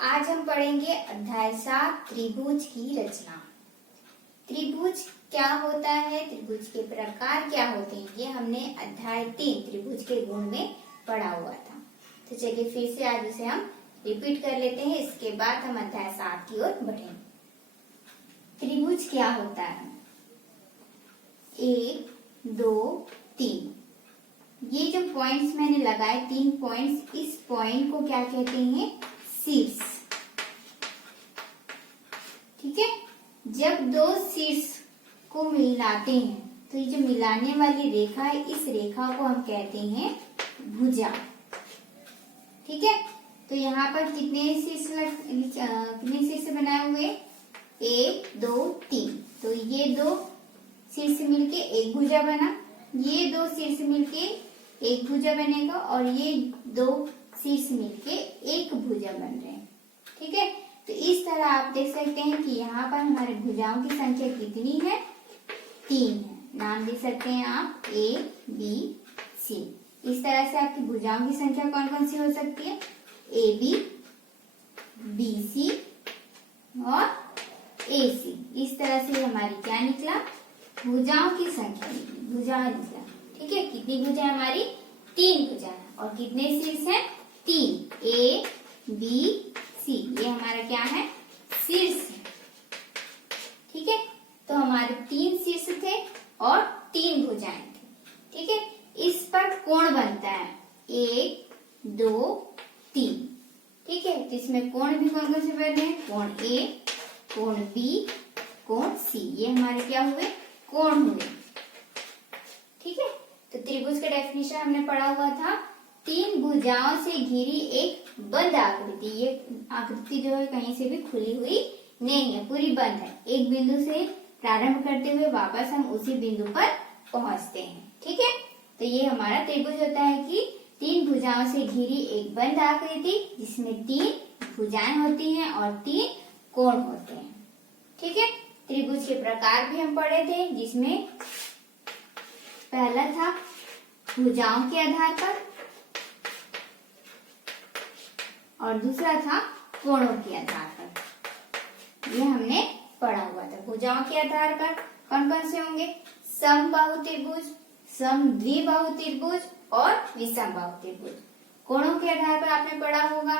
आज हम पढ़ेंगे अध्याय 7 त्रिभुज की रचना। त्रिभुज क्या होता है, त्रिभुज के प्रकार क्या होते हैं, ये हमने अध्याय 3 त्रिभुज के गुण में पढ़ा हुआ था। तो चलिए फिर से आज उसे हम रिपीट कर लेते हैं, इसके बाद हम अध्याय 7 की ओर बढ़ेंगे। त्रिभुज क्या होता है? 1, 2, 3 ये जो पॉइंट्स मैंने लगाए 3 पॉइंट्स, इस पॉइंट को क्या कहते हैं? शीर्ष। ठीक है, जब दो शीर्ष को मिलाते हैं तो ये जो मिलाने वाली रेखा है, इस रेखा को हम कहते हैं भुजा। ठीक है, तो यहाँ पर कितने शीर्ष बनाए हुए? 1, 2, 3। तो ये दो शीर्ष मिलके एक भुजा बना, ये दो शीर्ष मिलके एक भुजा बनेगा और ये दो शीर्ष मिलके एक भुजा बन रहे हैं। ठीक है, तो इस तरह आप देख सकते हैं कि यहाँ पर हमारे भुजाओं की संख्या कितनी है? 3 है। नाम दे सकते हैं आप A, B, C। इस तरह से आपकी भुजाओं की संख्या कौन कौन सी हो सकती है? AB, BC और AC। इस तरह से हमारी क्या निकला? भुजाओं की संख्या निकली, भुजा निकला। ठीक है, कितनी भुजा है हमारी? 3 भुजा है। और कितने शीर्ष हैं? 3, A, B, C। ये हमारा क्या है? शीर्ष है। ठीक है, तो हमारे 3 शीर्ष थे और 3 भुजाएं थी। ठीक है, इस पर कोण बनता है 1, 2, 3। ठीक है, तो इसमें कोण भी कौन कौन से बने हैं? कोण A, कोण B, कोण C। ये हमारे क्या हुए? कोण हुए। ठीक है, तो त्रिभुज का डेफिनेशन हमने पढ़ा हुआ था। 3 भुजाओं से घिरी एक बंद आकृति। ये आकृति जो है कहीं से भी खुली हुई नहीं है, पूरी बंद है। एक बिंदु से प्रारंभ करते हुए वापस हम उसी बिंदु पर पहुंचते हैं। ठीक है, तो ये हमारा त्रिभुज होता है कि 3 भुजाओं से घिरी एक बंद आकृति जिसमें 3 भुजाएं होती हैं और 3 कोण होते हैं। ठीक है, त्रिभुज के प्रकार भी हम पढ़े थे, जिसमें पहला था भुजाओं के आधार पर और दूसरा था कोणों के आधार पर। ये हमने पढ़ा हुआ था। भुजाओं के आधार पर कौन कौन से होंगे? समबाहु त्रिभुज, समद्विबाहु त्रिभुज और विषमबाहु त्रिभुज। कोणों के आधार पर आपने पढ़ा होगा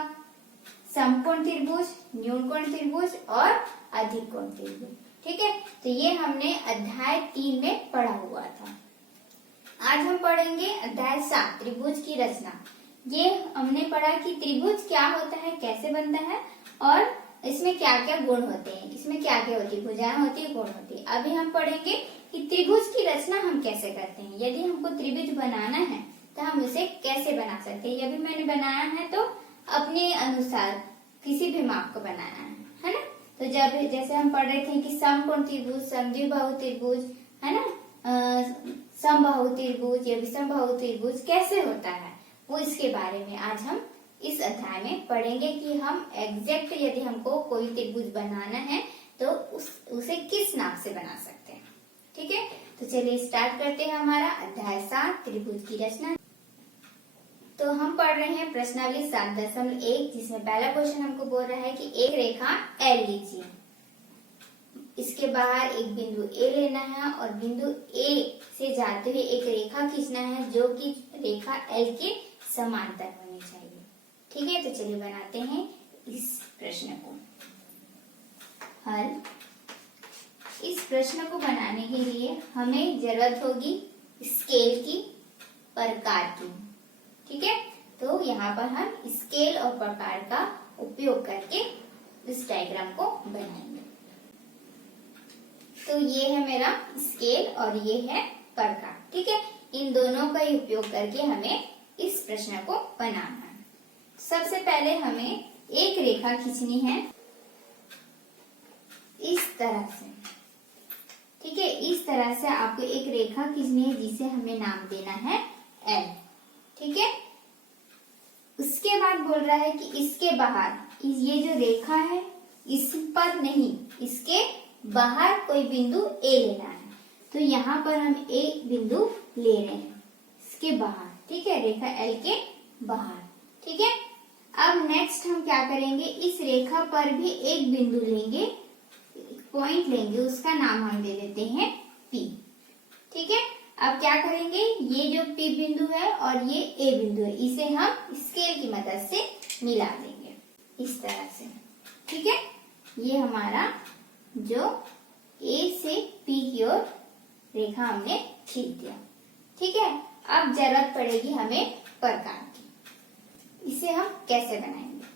समकोण त्रिभुज, न्यूनकोण त्रिभुज और अधिक कोण त्रिभुज। ठीक है, तो ये हमने अध्याय 3 में पढ़ा हुआ था। आज हम पढ़ेंगे अध्याय 7 त्रिभुज की रचना। ये हमने पढ़ा कि त्रिभुज क्या होता है, कैसे बनता है और इसमें क्या क्या गुण होते हैं, इसमें क्या क्या होती है, भुजाएं होती है, कोण होती है। अभी हम पढ़ेंगे कि त्रिभुज की रचना हम कैसे करते हैं। यदि हमको त्रिभुज बनाना है तो हम उसे कैसे बना सकते हैं। यदि मैंने बनाया है तो अपने अनुसार किसी भी माप को बनाया है ना। तो जब जैसे हम पढ़ रहे थे कि समकोण त्रिभुज, समद्विबाहु त्रिभुज, है ना, समबाहु त्रिभुज या विषमबाहु त्रिभुज कैसे होता है, वो इसके बारे में आज हम इस अध्याय में पढ़ेंगे कि हम एग्जैक्ट यदि हमको कोई त्रिभुज बनाना है तो उसे किस नाम से बना सकते हैं। ठीक है, तो चलिए स्टार्ट करते हैं हमारा अध्याय 7 त्रिभुज की रचना। तो हम पढ़ रहे हैं प्रश्नावली 7.1, जिसमें पहला क्वेश्चन हमको बोल रहा है कि एक रेखा L लीजिए, इसके बाहर एक बिंदु A लेना है और बिंदु A से जाते हुए एक रेखा खींचना है जो कि रेखा L के समांतर होनी चाहिए। ठीक है, तो चलिए बनाते हैं इस प्रश्न को हल। इस प्रश्न को बनाने के लिए हमें जरूरत होगी स्केल की, प्रकार की। ठीक है, तो यहाँ पर हम स्केल और प्रकार का उपयोग करके इस डायग्राम को बनाएंगे। तो ये है मेरा स्केल और ये है प्रकार। ठीक है, इन दोनों का ही उपयोग करके हमें इस प्रश्न को बनाना है। सबसे पहले हमें एक रेखा खींचनी है इस तरह से। ठीक है, इस तरह से आपको एक रेखा खींचनी है जिसे हमें नाम देना है L। ठीक है, उसके बाद बोल रहा है कि इसके बाहर ये जो रेखा है इस पर नहीं, इसके बाहर कोई बिंदु A लेना है। तो यहाँ पर हम एक बिंदु ले रहे हैं इसके बाहर। ठीक है, रेखा L के बाहर। ठीक है, अब नेक्स्ट हम क्या करेंगे, इस रेखा पर भी एक बिंदु लेंगे, पॉइंट लेंगे, उसका नाम हम दे देते हैं P। ठीक है, अब क्या करेंगे, ये जो P बिंदु है और ये A बिंदु है, इसे हम स्केल की मदद से मिला देंगे इस तरह से। ठीक है, ये हमारा जो A से P की ओर रेखा हमने खींच दिया। ठीक है, अब जरूरत पड़ेगी हमें प्रकार की। इसे हम कैसे बनाएंगे,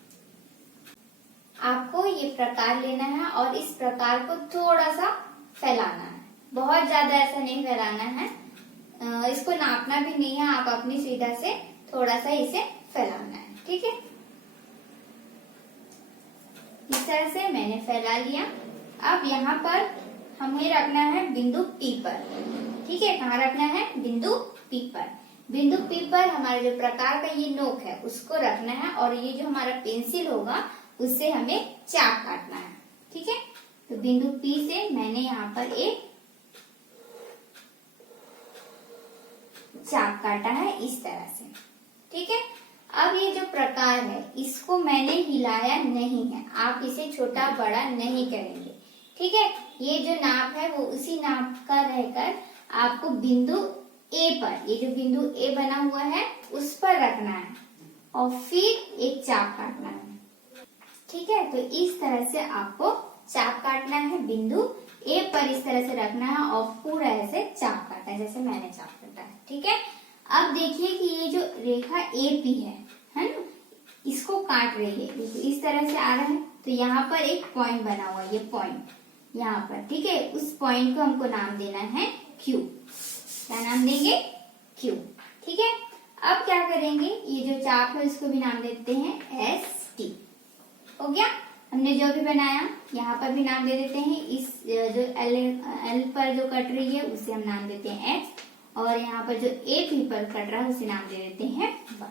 आपको ये प्रकार लेना है और इस प्रकार को थोड़ा सा फैलाना है, बहुत ज्यादा ऐसा नहीं फैलाना है, इसको नापना भी नहीं है, आप अपनी सुविधा से थोड़ा सा इसे फैलाना है। ठीक है, इस तरह से मैंने फैला लिया। अब यहाँ पर हमें रखना है बिंदु P पर। ठीक है, कहाँ रखना है, बिंदु P पर। बिंदु P पर हमारे जो प्रकार का ये नोक है उसको रखना है और ये जो हमारा पेंसिल होगा उससे हमें चाप काटना है। ठीक है, तो बिंदु P से मैंने यहाँ पर एक चाप काटा है इस तरह से। ठीक है, अब ये जो प्रकार है इसको मैंने हिलाया नहीं है, आप इसे छोटा बड़ा नहीं करेंगे। ठीक है, ये जो नाप है वो उसी नाप का रहकर आपको बिंदु A पर, ये जो बिंदु A बना हुआ है उस पर रखना है और फिर एक चाप काटना है। ठीक है, तो इस तरह से आपको चाप काटना है, बिंदु A पर इस तरह से रखना है और पूरा ऐसे चाप काटना है जैसे मैंने चाप काटा है। ठीक है, अब देखिए कि ये जो रेखा AP है ना, इसको काट रही है, देखो इस तरह से आ रहा है, तो यहाँ पर एक पॉइंट बना हुआ है, ये पॉइंट यहाँ पर। ठीक है, उस पॉइंट को हमको नाम देना है Q। क्या नाम देंगे, Q। ठीक है, अब क्या करेंगे, ये जो चाप है उसको भी नाम देते हैं ST। हो गया, हमने जो भी बनाया यहाँ पर भी नाम दे देते हैं, इस जो L पर जो कट रही है उसे हम नाम देते हैं X, और यहाँ पर जो AP पर कट रहा है उसे नाम दे देते हैं Y।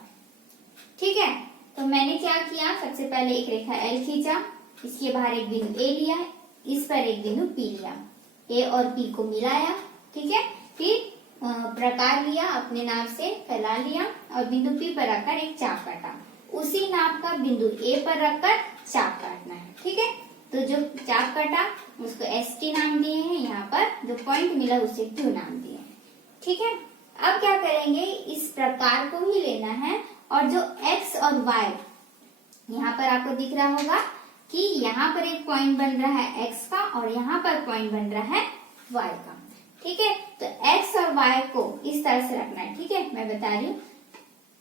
ठीक है, तो मैंने क्या किया, सबसे पहले एक रेखा L खींचा, इसके बाहर एक बिंदु A लिया, इस पर एक बिंदु P लिया, A और P को मिलाया। ठीक है, फिर प्रकार लिया, अपने नाप से फैला लिया और बिंदु P पर रखकर एक चाप काटा, उसी नाप का बिंदु A पर रखकर चाप काटना है। ठीक है, तो जो चाप काटा उसको ST नाम दिए हैं, यहाँ पर जो पॉइंट मिला उसे Q नाम दिए हैं। ठीक है, अब क्या करेंगे, इस प्रकार को ही लेना है और जो X और Y, यहाँ पर आपको दिख रहा होगा कि यहाँ पर एक पॉइंट बन रहा है X का और यहाँ पर पॉइंट बन रहा है Y का। ठीक है, तो X और Y को इस तरह से रखना है। ठीक है, मैं बता रही हूँ,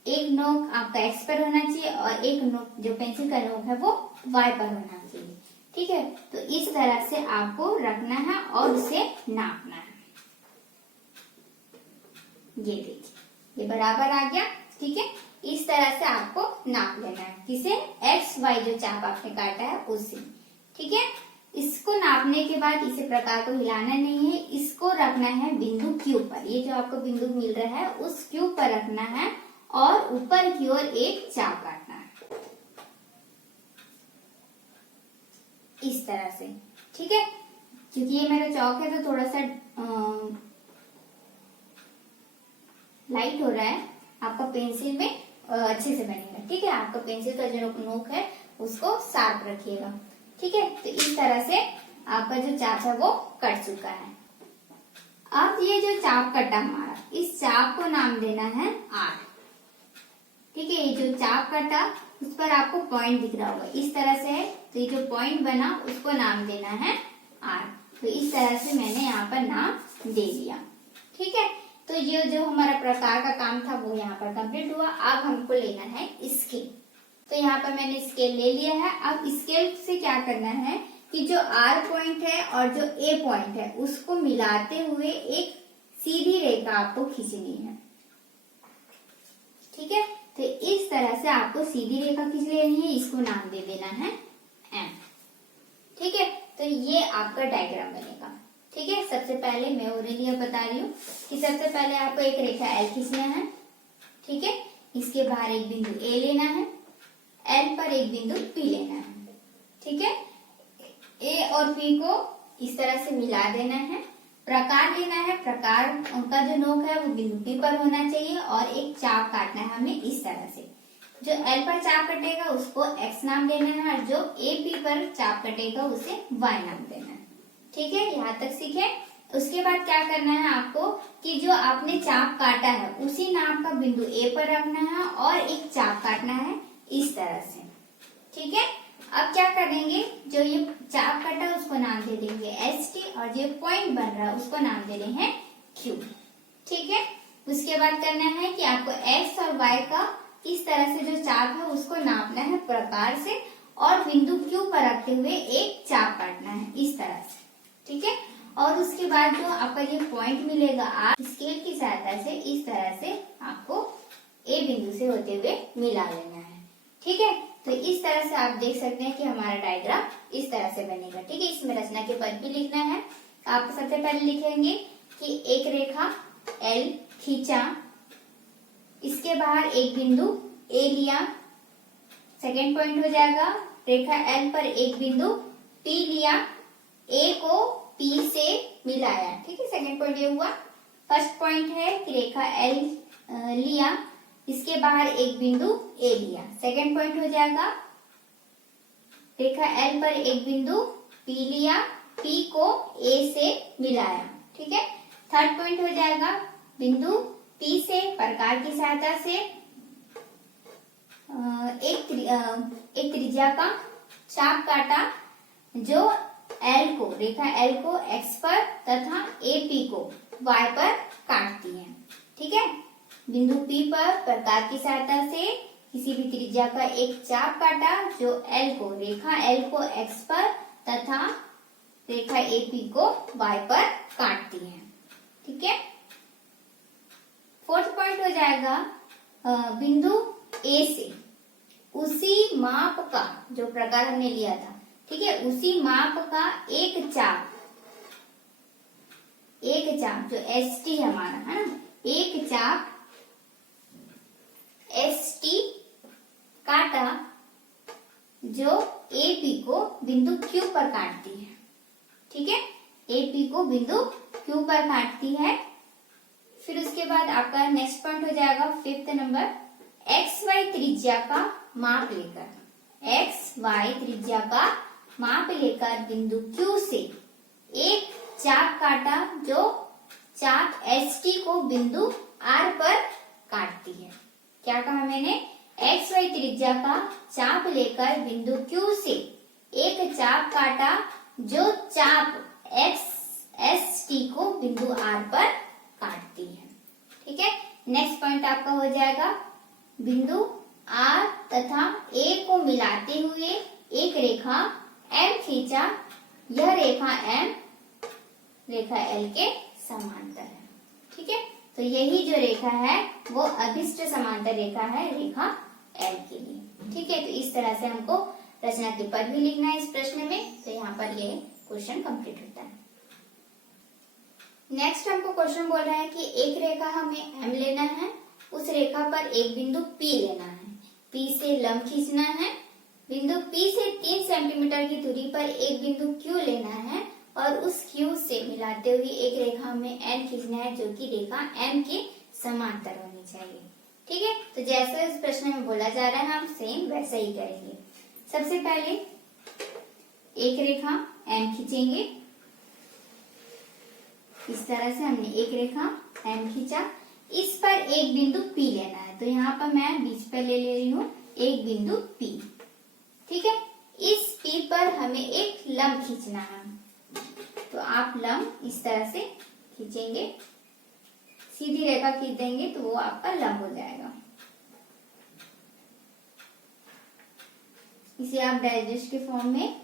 एक नोक आपका X पर होना चाहिए और एक नोक जो पेंसिल का नोक है वो Y पर होना चाहिए। ठीक है, तो इस तरह से आपको रखना है और उसे नापना है। ये देखिए, ये बराबर आ गया। ठीक है, इस तरह से आपको नाप लेना है, किसे, X Y जो चाप आपने काटा है उससे। ठीक है, इसको नापने के बाद इसे प्रकार को हिलाना नहीं है, इसको रखना है बिंदु Q पर। ये जो आपको बिंदु मिल रहा है उस Q पर रखना है और ऊपर की ओर एक चाप काटना है इस तरह से। ठीक है, क्योंकि ये मेरा चौक है तो थोड़ा सा लाइट हो रहा है, आपका पेंसिल में अच्छे से बनेगा। ठीक है, आपका पेंसिल का जो नोक है उसको शार्प रखिएगा। ठीक है, तो इस तरह से आपका जो चाप है वो कट चुका है। अब ये जो चाप कटा हमारा, इस चाप को नाम देना है R। ठीक है, ये जो चाप कटा उस पर आपको पॉइंट दिख रहा होगा, इस तरह से है, तो ये जो पॉइंट बना उसको नाम देना है R। तो इस तरह से मैंने यहाँ पर नाम दे दिया। ठीक है, तो ये जो हमारा प्रकार का काम था वो यहाँ पर कंप्लीट हुआ। अब हमको लेना है स्केल, तो यहाँ पर मैंने स्केल ले लिया है। अब स्केल से क्या करना है कि जो R पॉइंट है और जो A पॉइंट है उसको मिलाते हुए एक सीधी रेखा आपको खींचनी है। ठीक है, तो इस तरह से आपको सीधी रेखा खींच लेनी है, इसको नाम दे देना है M। ठीक है, तो ये आपका डायग्राम बनेगा। ठीक है, सबसे पहले मैं ओरली बता रही हूँ कि सबसे पहले आपको एक रेखा L खींचना है। ठीक है, इसके बाहर एक बिंदु A लेना है, L पर एक बिंदु P लेना है। ठीक है, A और P को इस तरह से मिला देना है, प्रकार लेना है, प्रकार उनका जो नोक है वो बिंदु P पर होना चाहिए और एक चाप काटना है हमें इस तरह से। जो एल पर चाप कटेगा उसको एक्स नाम देना है और जो ए पी पर चाप कटेगा उसे वाई नाम देना है। ठीक है, यहाँ तक सीखे। उसके बाद क्या करना है आपको कि जो आपने चाप काटा है उसी नाप का बिंदु ए पर रखना है और एक चाप काटना है इस तरह से। ठीक है, अब क्या करेंगे, जो ये चाप कटा है उसको नाम दे देंगे एस टी और जो पॉइंट बन रहा है उसको नाम दे रहे हैं क्यू। ठीक है, उसके बाद करना है कि आपको एक्स और वाई का इस तरह से जो चाप है उसको नापना है प्रकार से और बिंदु क्यू पर रखते हुए एक चाप काटना है इस तरह से। ठीक है, और उसके बाद जो आपका ये पॉइंट मिलेगा आप स्केल की सहायता से इस तरह से आपको ए बिंदु से होते हुए मिला लेना है। ठीक है, तो इस तरह से आप देख सकते हैं कि हमारा डायग्राम इस तरह से बनेगा। ठीक है, इसमें रचना के पद भी लिखना है। आप सबसे पहले लिखेंगे कि एक रेखा एल खींचा, इसके बाहर एक बिंदु ए लिया, सेकेंड पॉइंट हो जाएगा रेखा एल पर एक बिंदु पी लिया, ए को पी से मिलाया। ठीक है, सेकेंड पॉइंट ये हुआ। फर्स्ट पॉइंट है कि रेखा एल लिया, इसके बाहर एक बिंदु ए लिया, सेकेंड पॉइंट हो जाएगा रेखा एल पर एक बिंदु पी लिया, पी को ए से मिलाया। ठीक है, थर्ड पॉइंट हो जाएगा बिंदु पी से प्रकार की सहायता से एक त्रिज्या का चाप काटा जो एल को रेखा एल को एक्स पर तथा ए पी को वाई पर काटती है। ठीक है, बिंदु पी पर प्रकार की सहायता से किसी भी त्रिज्या का एक चाप काटा जो एल को रेखा एल को एक्स पर तथा रेखा ए पी को वाई पर काटती है। ठीक है, फोर्थ पॉइंट हो जाएगा बिंदु ए से उसी माप का जो प्रकार हमने लिया था, ठीक है, उसी माप का एक चाप जो एस टी हमारा है ना, एक चाप एस टी काटा जो ए पी को बिंदु क्यू पर काटती है। ठीक है, ए पी को बिंदु क्यू पर काटती है। फिर उसके बाद आपका नेक्स्ट पॉइंट हो जाएगा फिफ्थ नंबर, एक्स वाई त्रिज्या का माप लेकर, एक्स वाई त्रिज्या का माप लेकर बिंदु क्यू से एक चाप काटा जो चाप एस टी को बिंदु आर पर काटती है। क्या कहा मैंने, एक्स वाई त्रिज्या का चाप लेकर बिंदु क्यू से एक चाप काटा जो चाप एक्स एस टी को बिंदु आर पर काटती है। ठीक है, नेक्स्ट पॉइंट आपका हो जाएगा बिंदु आर तथा ए को मिलाते हुए एक रेखा एम खींचा, यह रेखा एम रेखा एल के समांतर है। ठीक है, तो यही जो रेखा है वो अभिष्ट समांतर रेखा है रेखा एल के लिए। ठीक है, तो इस तरह से हमको रचना के पद भी लिखना है इस प्रश्न में। तो यहाँ पर ये क्वेश्चन कंप्लीट होता है। नेक्स्ट हमको क्वेश्चन बोल रहा है कि एक रेखा हमें एम लेना है, उस रेखा पर एक बिंदु पी लेना है, पी से लंब खींचना है, बिंदु पी से 3 सेंटीमीटर की दूरी पर एक बिंदु क्यू लेना है और उस क्यू से मिलाते हुए एक रेखा हमें एन खींचना है जो कि रेखा एम के समांतर होनी चाहिए। ठीक है, तो जैसा इस प्रश्न में बोला जा रहा है हम सेम वैसा ही करेंगे। सबसे पहले एक रेखा एम खींचेंगे, इस तरह से हमने एक रेखा एम खींचा, इस पर एक बिंदु पी लेना है, तो यहाँ पर मैं बीच पर ले रही हूँ एक बिंदु पी। ठीक है, इस पी पर हमें एक लंब खींचना है, तो आप लंब इस तरह से खींचेंगे, सीधी रेखा खींच देंगे तो वो आपका लंब हो जाएगा। इसे आप डाइजेस्ट के फॉर्म में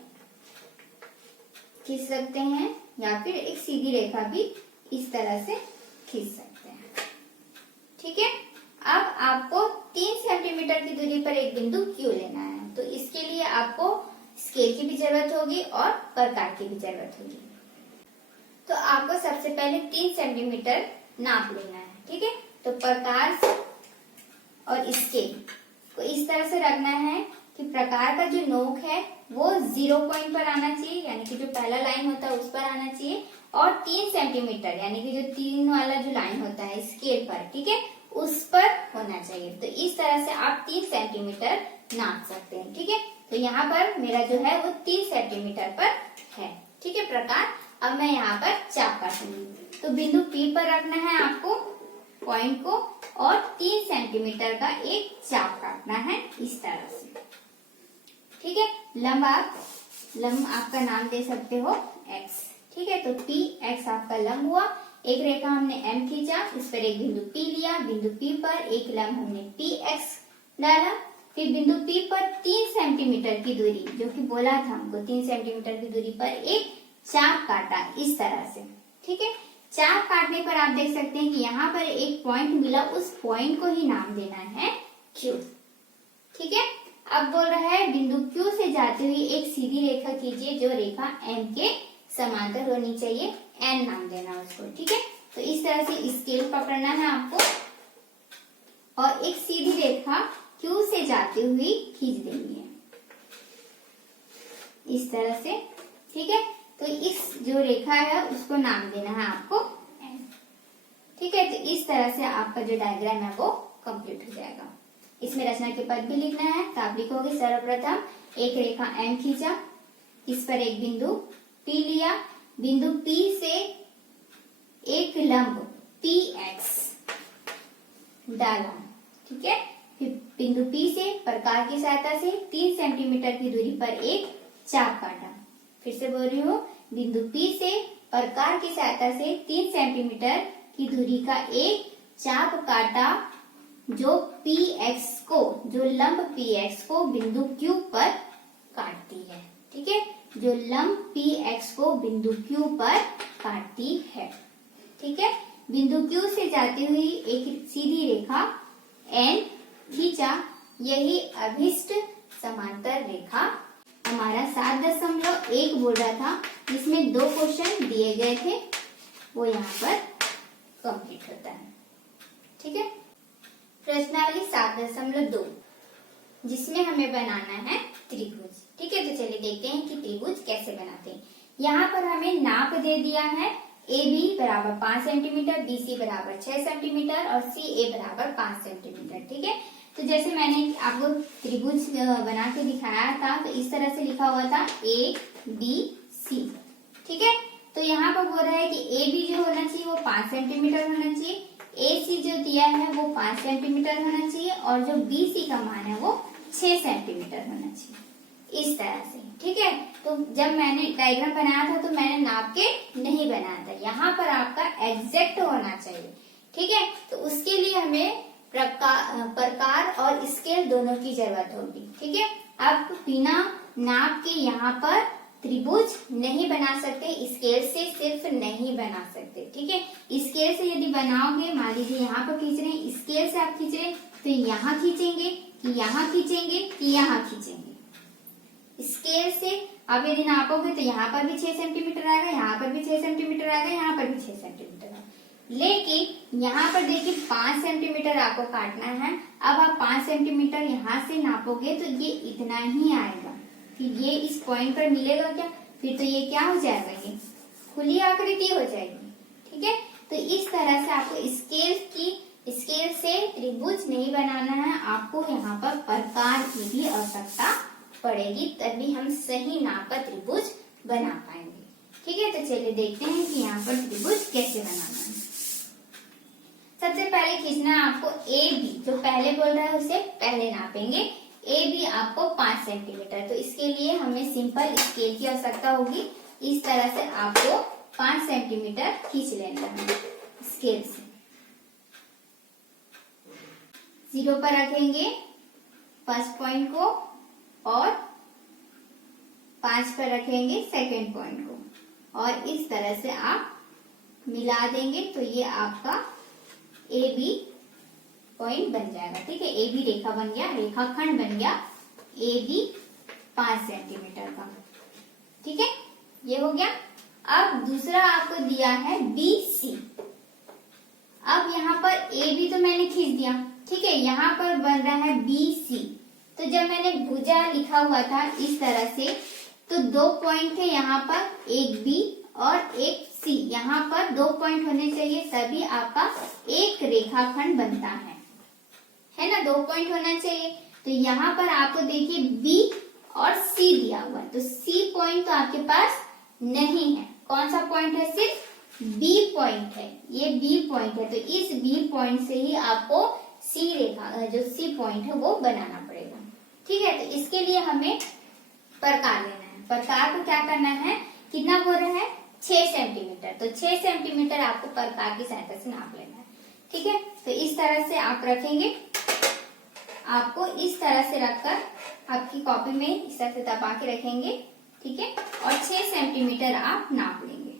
खींच सकते हैं या फिर एक सीधी रेखा भी इस तरह से खींच सकते हैं। ठीक है, अब आपको 3 सेंटीमीटर की दूरी पर एक बिंदु क्यू लेना है, तो इसके लिए आपको स्केल की भी जरूरत होगी और प्रकार की भी जरूरत होगी। तो आपको सबसे पहले 3 सेंटीमीटर नाप लेना है। ठीक है, तो प्रकार और स्केल को इस तरह से रखना है कि प्रकार का जो नोक है वो 0 पॉइंट पर आना चाहिए, यानी कि जो पहला लाइन होता है उस पर आना चाहिए, और 3 सेंटीमीटर यानी कि जो 3 वाला जो लाइन होता है स्केल पर, ठीक है, उस पर होना चाहिए। तो इस तरह से आप 3 सेंटीमीटर नाप सकते हैं। ठीक है, तो यहाँ पर मेरा जो है वो 3 सेंटीमीटर पर है। ठीक है प्रकार, अब मैं यहाँ पर चाप काटूंगी। तो बिंदु P पर रखना है आपको पॉइंट को और 3 सेंटीमीटर का एक चाप काटना है इस तरह से। ठीक है, लंब आपका नाम दे सकते हो x। ठीक है, तो PX आपका लंब हुआ। एक रेखा हमने M खींचा, इस पर एक बिंदु P लिया, बिंदु P पर एक लंब हमने PX डाला, फिर बिंदु P पर 3 सेंटीमीटर की दूरी, जो कि बोला था हमको 3 सेंटीमीटर की दूरी पर एक चाप काटा इस तरह से। ठीक है, चाप काटने पर आप देख सकते हैं कि यहाँ पर एक पॉइंट मिला, उस पॉइंट को ही नाम देना है Q। ठीक है, अब बोल रहा है बिंदु Q से जाती हुई एक सीधी रेखा खींचिए जो रेखा M के समांतर होनी चाहिए, N नाम देना उसको। ठीक है, तो इस तरह से स्केल पकड़ना है आपको और एक सीधी रेखा Q से जाती हुई खींच देनी है इस तरह से। ठीक है, तो इस जो रेखा है उसको नाम देना है आपको N। ठीक है, तो इस तरह से आपका जो डायग्राम है वो कंप्लीट हो जाएगा। इसमें रचना के पद भी लिखना है, तो आप लिखोगे सर्वप्रथम एक रेखा M खींचा, इस पर एक बिंदु P लिया, बिंदु P से एक लंब PX डाला। ठीक है, फिर बिंदु P से प्रकार की सहायता से 3 सेंटीमीटर की दूरी पर एक चाप काटा। फिर से बोल रही हूँ, बिंदु P से प्रकार की सहायता से 3 सेंटीमीटर की दूरी का एक चाप काटा जो PX को, जो लंब PX को बिंदु Q पर काटती है। ठीक है, जो लंब PX को बिंदु Q पर काटती है। ठीक है, बिंदु Q से जाती हुई एक सीधी रेखा N खींचा, यही अभिष्ट समांतर रेखा हमारा 7.1 बोल रहा था, जिसमें 2 क्वेश्चन दिए गए थे, वो यहाँ पर कंप्लीट होता है। ठीक है, प्रश्नावली 7.2 जिसमें हमें बनाना है त्रिभुज। ठीक है, तो चलिए देखते हैं कि त्रिभुज कैसे बनाते हैं। यहाँ पर हमें नाप दे दिया है, AB बराबर 5 सेंटीमीटर, BC बराबर 6 सेंटीमीटर और CA बराबर 5 सेंटीमीटर। ठीक है, तो जैसे मैंने आपको त्रिभुज बना के दिखाया था, तो इस तरह से लिखा हुआ था ABC। ठीक है, तो यहाँ पर बोल रहा है कि AB जो होना चाहिए वो 5 सेंटीमीटर होना चाहिए, AC जो दिया है वो 5 सेंटीमीटर होना चाहिए और जो BC का मान है वो 6 सेंटीमीटर होना चाहिए इस तरह से। ठीक है, तो जब मैंने डायग्राम बनाया था तो मैंने नाप के नहीं बनाया था, यहाँ पर आपका एग्जैक्ट होना चाहिए। ठीक है, तो उसके लिए हमें प्रकार और स्केल दोनों की जरूरत होगी। ठीक है, आप बिना नाप के यहाँ पर त्रिभुज नहीं बना सकते, स्केल से सिर्फ नहीं बना सकते। ठीक है, स्केल से यदि बनाओगे, मान लीजिए यहाँ पर खींच रहे हैं, स्केल से आप खींच रहे हैं तो यहाँ खींचेंगे कि यहाँ खींचेंगे कि यहाँ खींचेंगे। स्केल से आप यदि नापोगे तो यहाँ पर भी 6 सेंटीमीटर आएगा, यहाँ पर भी 6 सेंटीमीटर आएगा, यहाँ पर भी 6 सेंटीमीटर आएगा। लेकिन यहाँ पर देखिए 5 सेंटीमीटर आपको काटना है। अब आप 5 सेंटीमीटर यहाँ से नापोगे तो ये इतना ही आएगा, फिर ये इस पॉइंट पर मिलेगा क्या, फिर तो ये क्या हो जाएगा, ये खुली आकृति हो जाएगी। ठीक है, तो इस तरह से आपको स्केल से त्रिभुज नहीं बनाना है, आपको यहाँ पर प्रकार की भी आवश्यकता पड़ेगी, तभी हम सही नाप का त्रिभुज बना पाएंगे। ठीक है, तो चलिए देखते हैं कि यहाँ पर त्रिभुज कैसे बनाना है। सबसे पहले खींचना है आपको AB, जो पहले बोल रहा है उसे पहले नापेंगे। AB आपको 5 सेंटीमीटर, तो इसके लिए हमें सिंपल स्केल की आवश्यकता होगी। इस तरह से आपको 5 सेंटीमीटर खींच लेना है स्केल से। 0 पर रखेंगे फर्स्ट पॉइंट को और 5 पर रखेंगे सेकंड पॉइंट को और इस तरह से आप मिला देंगे तो ये आपका AB पॉइंट बन जाएगा। ठीक है, AB रेखा बन गया, रेखाखंड बन गया AB 5 सेंटीमीटर का। ठीक है, ये हो गया। अब दूसरा आपको दिया है BC। अब यहाँ पर AB तो मैंने खींच दिया। ठीक है, यहाँ पर बन रहा है BC। तो जब मैंने भुजा लिखा हुआ था इस तरह से, तो 2 पॉइंट थे यहाँ पर, एक B और एक सी। यहाँ पर 2 पॉइंट होने चाहिए तभी आपका एक रेखाखंड बनता है ना, 2 पॉइंट होना चाहिए। तो यहाँ पर आपको देखिए बी और सी दिया हुआ है, तो सी पॉइंट तो आपके पास नहीं है। कौन सा पॉइंट है? सिर्फ बी पॉइंट है, ये बी पॉइंट है। तो इस बी पॉइंट से ही आपको सी रेखा, जो सी पॉइंट है वो बनाना पड़ेगा। ठीक है, तो इसके लिए हमें प्रकार लेना है। प्रकार को क्या करना है, कितना बोल रहा है? 6 सेंटीमीटर। तो 6 सेंटीमीटर आपको प्रकार की सहायता से नाप लेना है। ठीक है, तो इस तरह से आप रखेंगे, आपको इस तरह से रखकर आपकी कॉपी में इस तरह से दबा के रखेंगे। ठीक है, और 6 सेंटीमीटर आप नाप लेंगे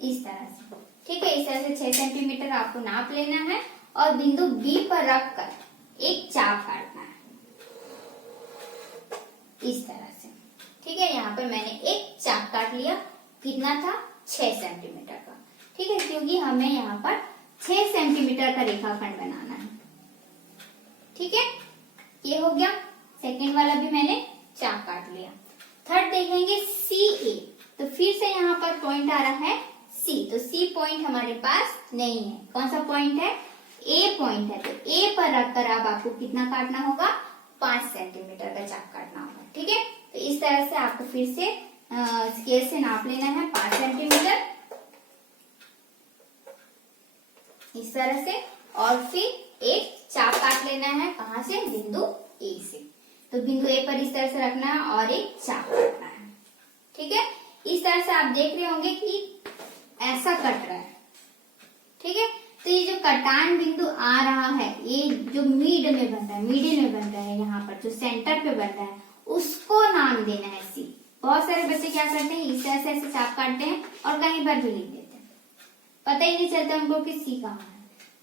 इस तरह से। ठीक है, इस तरह से 6 सेंटीमीटर आपको नाप लेना है और बिंदु बी पर रखकर एक चाप काटना है इस तरह से। ठीक है, यहाँ पर मैंने एक चाप काट लिया। कितना था? 6 सेंटीमीटर का। ठीक है, क्योंकि हमें यहाँ पर 6 सेंटीमीटर का रेखाखंड बनाना है। ठीक है, ये हो गया। सेकंड वाला भी मैंने चाप काट लिया। थर्ड देखेंगे सी ए। तो फिर से यहाँ पर पॉइंट आ रहा है सी। तो सी पॉइंट हमारे पास नहीं है। कौन सा पॉइंट है? ए पॉइंट है। तो ए पर रखकर अब आपको कितना काटना होगा? 5 सेंटीमीटर का चाप काटना होगा। ठीक है, तो इस तरह से आपको फिर से स्केल से नाप लेना है 5 सेंटीमीटर इस तरह से, और फिर एक चाप काट लेना है। कहाँ से? बिंदु ए से। तो बिंदु ए पर इस तरह से रखना है और एक चाप काटना है। ठीक है, इस तरह से आप देख रहे होंगे कि ऐसा कट रहा है। ठीक है, तो ये जो कटान बिंदु आ रहा है, ये जो मिड में बन रहा है, मिडिल में बन रहा है, यहाँ पर जो सेंटर पे बन रहा है, उसको नाम देना है सी। बहुत सारे बच्चे क्या करते हैं, इस तरह से ऐसे चाप काटते हैं और कहीं पर भी लिख देते हैं, पता ही नहीं चलता उनको कि सी कहाँ है।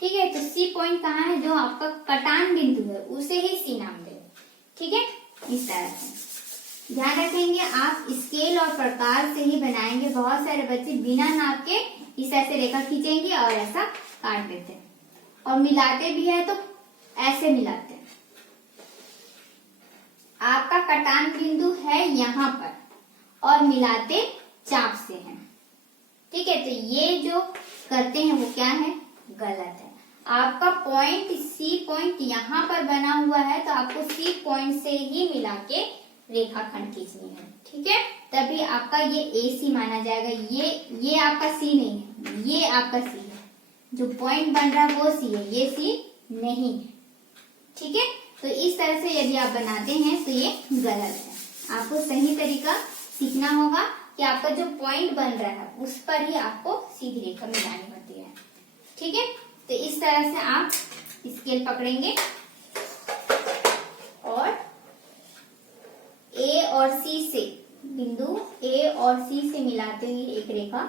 ठीक है, तो सी पॉइंट कहाँ है? जो आपका कटान बिंदु है उसे ही सी नाम दे। ठीक है, इस तरह से ध्यान रखेंगे। आप स्केल और प्रकार से ही बनाएंगे। बहुत सारे बच्चे बिना नाप के इस तरह से रेखा खींचेंगे और ऐसा काट देते हैं, और मिलाते भी है तो ऐसे मिलाते हैं। आपका कटान बिंदु है यहाँ पर और मिलाते चाप से हैं। ठीक है, तो ये जो करते हैं वो क्या है? गलत है। आपका पॉइंट सी पॉइंट यहाँ पर बना हुआ है, तो आपको सी पॉइंट से ही मिला के रेखाखंड खींचनी है। ठीक है, तभी आपका ये ए सी माना जाएगा। ये आपका सी नहीं है, ये आपका सी है। जो पॉइंट बन रहा है वो सी है, ये सी नहीं है। ठीक है, तो इस तरह से यदि आप बनाते हैं तो ये गलत है। आपको सही तरीका सीखना होगा कि आपका जो पॉइंट बन रहा है उस पर ही आपको सीधी रेखा मिलानी होती है। ठीक है, तो इस तरह से आप स्केल पकड़ेंगे और ए और सी से, बिंदु ए और सी से मिलाते हुए एक रेखा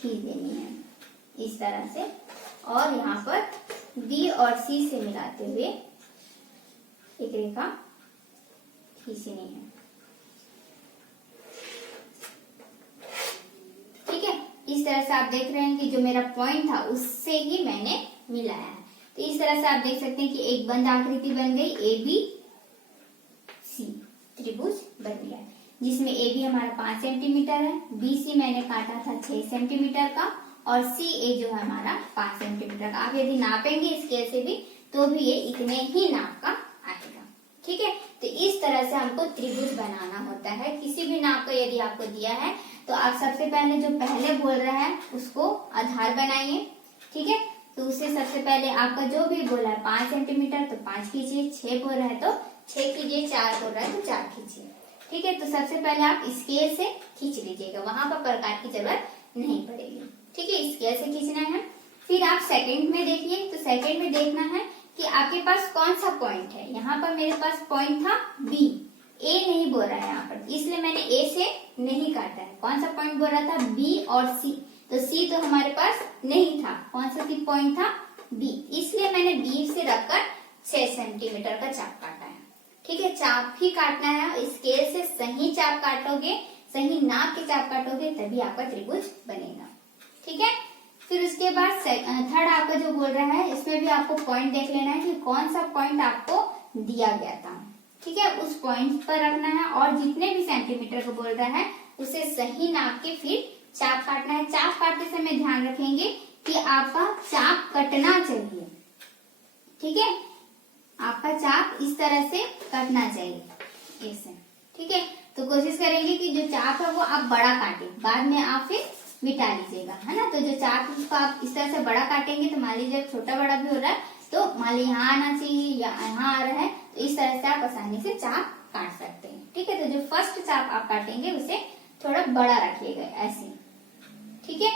खींच देनी है इस तरह से, और यहाँ पर बी और सी से मिलाते हुए एक रेखा खींचनी है। ठीक है, इस तरह से आप देख रहे हैं कि जो मेरा पॉइंट था उससे ही मैंने मिलाया है। तो इस तरह से आप देख सकते हैं कि एक बंद आकृति बन गई, ए बी सी त्रिभुज बन गया, जिसमें ए बी हमारा 5 सेंटीमीटर है, बी सी मैंने काटा था 6 सेंटीमीटर का, और सी ए जो है हमारा 5 सेंटीमीटर का। आप यदि नापेंगे स्केल से भी तो भी ये इतने ही नाप का आएगा। ठीक है, तो इस तरह से हमको त्रिभुज बनाना होता है। किसी भी नाप का यदि आपको दिया है तो आप सबसे पहले जो पहले बोल रहा है उसको आधार बनाइए। ठीक है, तो उसे सबसे पहले आपका जो भी बोला है 5 सेंटीमीटर तो 5 कीजिए, 6 बोल रहा है तो 6 कीजिए, 4 बोल रहा है तो 4 कीजिए। ठीक है, तो सबसे पहले आप स्केल से खींच लीजिएगा, वहां पर प्रकार की जरूरत नहीं पड़ेगी। ठीक है, स्केल से खींचना है। फिर आप सेकंड में देखिए, तो सेकंड में देखना है कि आपके पास कौन सा पॉइंट है। यहाँ पर मेरे पास पॉइंट था बी, ए नहीं बोल रहा है यहाँ पर, इसलिए मैंने ए से नहीं काटा है। कौन सा पॉइंट बोल रहा था? बी और सी। तो सी तो हमारे पास नहीं था, कौन सा पॉइंट था? बी, इसलिए मैंने बी से रखकर 6 सेंटीमीटर का चाप काटा है। ठीक है, चाप ही काटना है, स्केल से सही चाप काटोगे, सही नाप के चाप काटोगे तभी आपका त्रिभुज बनेगा। ठीक है, फिर उसके बाद थर्ड आपका जो बोल रहा है इसमें भी आपको पॉइंट देख लेना है कि कौन सा पॉइंट आपको दिया गया था। ठीक है, उस पॉइंट पर रखना है और जितने भी सेंटीमीटर को बोल रहा है उसे सही नाप के फिर चाप काटना है। चाप काटते समय ध्यान रखेंगे कि आपका चाप कटना चाहिए, ठीक है। आपका चाप इस तरह से कटना चाहिए, ऐसे, ठीक है। तो कोशिश करेंगे कि जो चाप है वो आप बड़ा काटें, बाद में आप फिर मिटा लीजिएगा, है ना। तो जो चाप को आप इस तरह से बड़ा काटेंगे तो मान लीजिए छोटा बड़ा भी हो रहा है तो मान लीजिए यहाँ आना चाहिए या यहाँ आ रहा है, तो इस तरह से आप आसानी से चाप काट सकते हैं, ठीक है। तो जो फर्स्ट चाप आप काटेंगे उसे थोड़ा बड़ा रखिएगा ऐसे, ठीक है,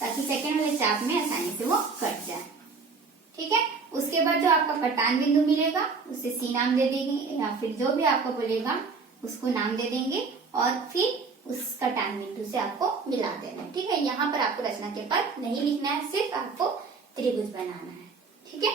ताकि सेकेंड वाले चाप में आसानी से वो कट जाए, ठीक है। उसके बाद जो आपका कटान बिंदु मिलेगा उसे सी नाम दे देंगे या फिर जो भी आपको बोलेगा उसको नाम दे देंगे और फिर उस कटान बिंदु से आपको मिला देना है, ठीक है। यहाँ पर आपको रचना के पद नहीं लिखना है, सिर्फ आपको त्रिभुज बनाना है, ठीक है।